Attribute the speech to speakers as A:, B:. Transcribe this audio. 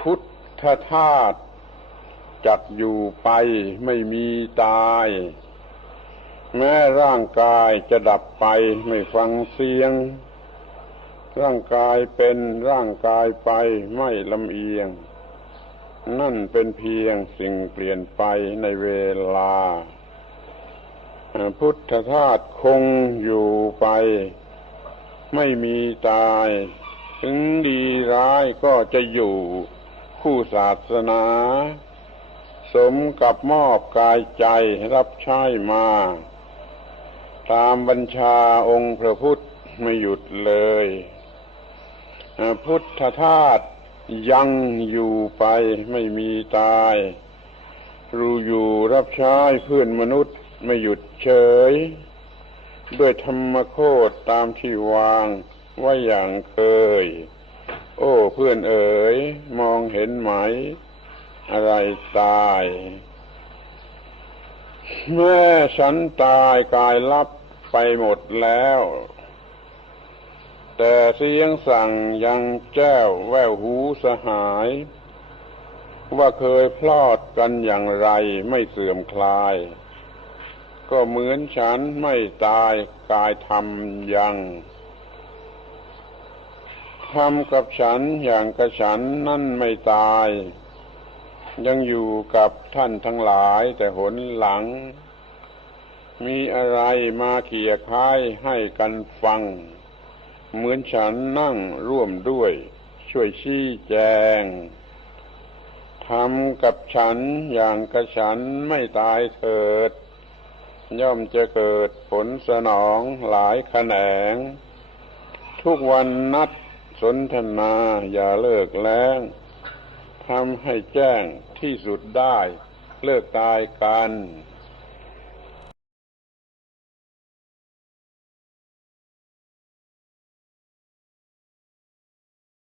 A: พุทธธาตุจักอยู่ไปไม่มีตาย แม้ร่างกายจะดับไปไม่ฟังเสียง ร่างกายเป็นร่างกายไปไม่ลำเอียง นั่นเป็นเพียงสิ่งเปลี่ยนไปในเวลา พุทธธาตุคงอยู่ไป ไม่มีตาย ถึงดีร้ายก็จะอยู่ คู่ศาสนา สมกับมอบกายใจรับใช้มา ตามบัญชาองค์พระพุทธไม่หยุดเลย พุทธทาสยังอยู่ไปไม่มีตาย รู้อยู่รับใช้เพื่อนมนุษย์ไม่หยุดเฉย ด้วยธรรมโคตตามที่วางไว้อย่างเคย พื่อนเอ๋ย มองเห็นไหม อะไรตายเมื่อฉันตายกายลับไปหมดแล้ว แต่เสียงสั่งยังแจ้วแววหูสหาย ว่าเคยพลอดกันอย่างไรไม่เสื่อมคลาย ก็เหมือนฉันไม่ตายกายทำยัง ทำกับฉันอย่างกับฉันนั่นไม่ตาย ยังอยู่กับท่านทั้งหลายแต่หนหลัง มีอะไรมาเขี่ยค้ายให้กันฟัง เหมือนฉันนั่งร่วมด้วย ช่วยชี้แจงทำกับฉันอย่างกับฉันไม่ตายเถิด ย่อมจะเกิดผลสนองหลายแขนง ทุกวันนัด สนทนาอย่าเลิกแล้งทำให้แจ้งที่สุดได้เลิกตายกัน